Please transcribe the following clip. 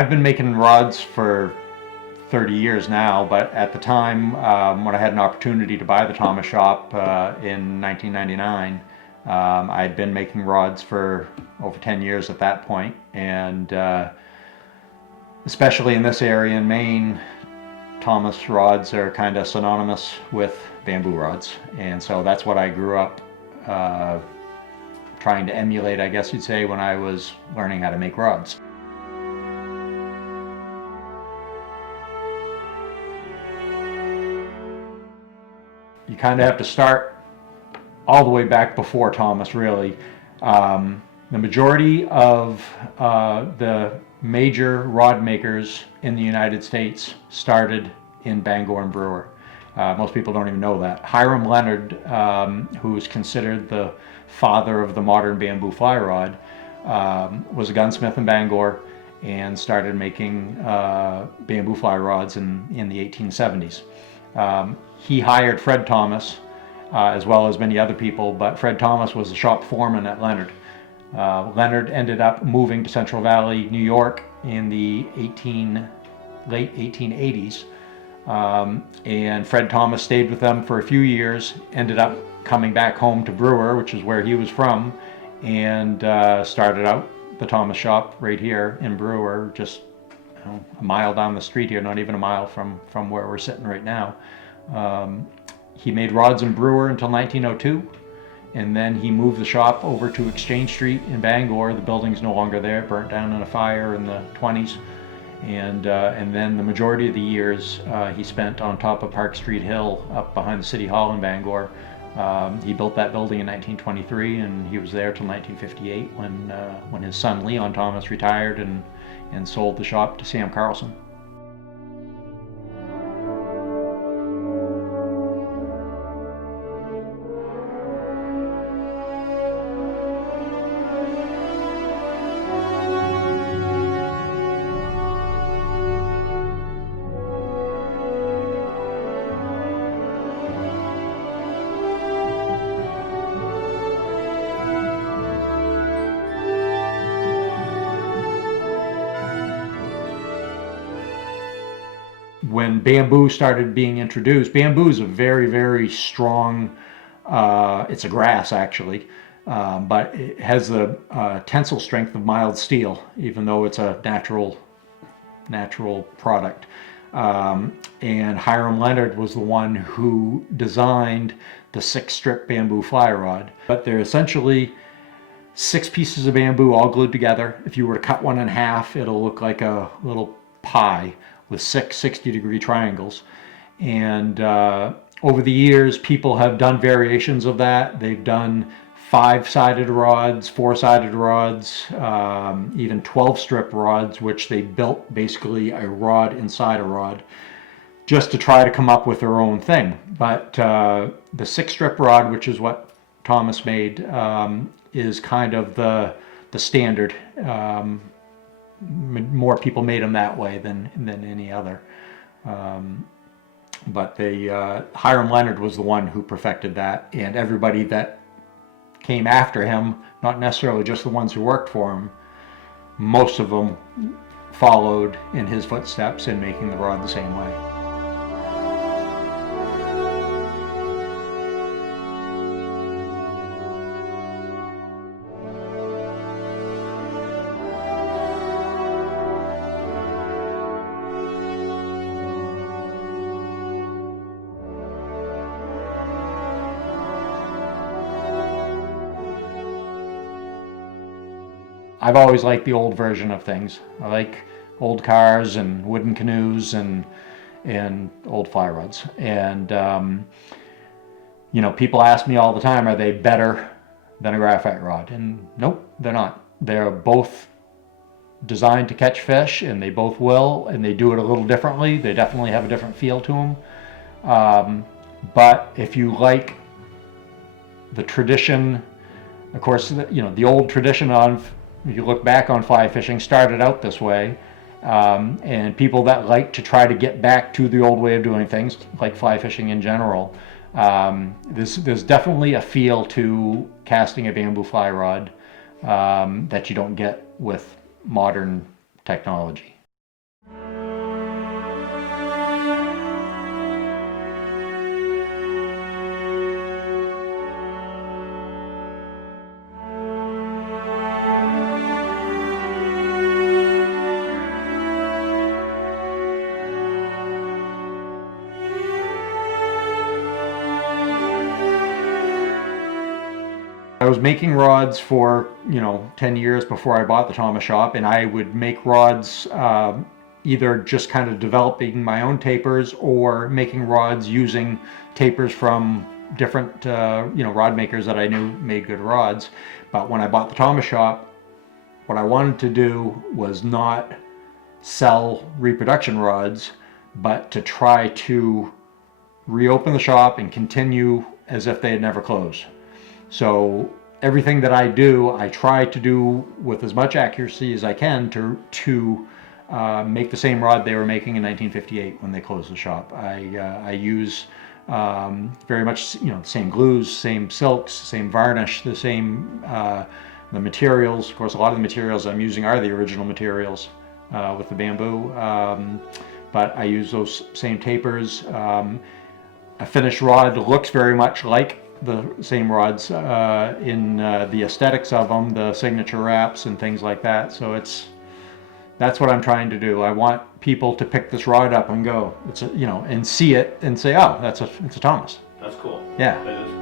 I've been making rods for 30 years now, but at the time when I had an opportunity to buy the Thomas shop in 1999, I had been making rods for over 10 years at that point, and especially in this area in Maine, Thomas rods are kind of synonymous with bamboo rods, and so that's what I grew up trying to emulate, I guess you'd say, when I was learning how to make rods. You kind of have to start all the way back before Thomas, really. The majority of the major rod makers in the United States started in Bangor and Brewer. Most people don't even know that. Hiram Leonard, who's considered the father of the modern bamboo fly rod, was a gunsmith in Bangor and started making bamboo fly rods in the 1870s. He hired Fred Thomas, as well as many other people, but Fred Thomas was the shop foreman at Leonard. Leonard ended up moving to Central Valley, New York in the late 1880s, and Fred Thomas stayed with them for a few years, ended up coming back home to Brewer, which is where he was from, and started out the Thomas shop right here in Brewer, just a mile down the street here, not even a mile from where we're sitting right now. He made rods in Brewer until 1902, and then he moved the shop over to Exchange Street in Bangor. The building's no longer there, burnt down in a fire in the 20s, and then the majority of the years he spent on top of Park Street Hill up behind the City Hall in Bangor. He built that building in 1923, and he was there till 1958 when his son Leon Thomas retired and sold the shop to Sam Carlson. When bamboo started being introduced, bamboo is a very, very strong, it's a grass actually, but it has the tensile strength of mild steel, even though it's a natural product. And Hiram Leonard was the one who designed the 6-strip bamboo fly rod. But they're essentially 6 pieces of bamboo all glued together. If you were to cut one in half, it'll look like a little pie with 6 60-degree triangles. And over the years, people have done variations of that. They've done 5-sided rods, 4-sided rods, even 12-strip rods, which they built basically a rod inside a rod, just to try to come up with their own thing. But the 6-strip rod, which is what Thomas made, is kind of the standard. More people made them that way than any other. But Hiram Leonard was the one who perfected that, and everybody that came after him, not necessarily just the ones who worked for him, most of them followed in his footsteps in making the rod the same way. I've always liked the old version of things. I like old cars and wooden canoes and old fly rods. And people ask me all the time, are they better than a graphite rod? And nope, they're not. They're both designed to catch fish, and they both will, and they do it a little differently. They definitely have a different feel to them. But if you like the tradition, of course, the old tradition of, if you look back on fly fishing, started out this way, and people that like to try to get back to the old way of doing things, like fly fishing in general, there's definitely a feel to casting a bamboo fly rod that you don't get with modern technology. was making rods for 10 years before I bought the Thomas shop, and I would make rods either just kind of developing my own tapers or making rods using tapers from different rod makers that I knew made good rods. But when I bought the Thomas shop, what I wanted to do was not sell reproduction rods, but to try to reopen the shop and continue as if they had never closed. So everything that I do, I try to do with as much accuracy as I can to make the same rod they were making in 1958 when they closed the shop. I use very much the same glues, same silks, same varnish, the same the materials. Of course, a lot of the materials I'm using are the original materials with the bamboo, but I use those same tapers. A finished rod looks very much like the same rods in the aesthetics of them, the signature wraps and things like that. So that's what I'm trying to do. I want people to pick this rod up and go, and see it and say, oh, it's a Thomas. That's cool. Yeah. That is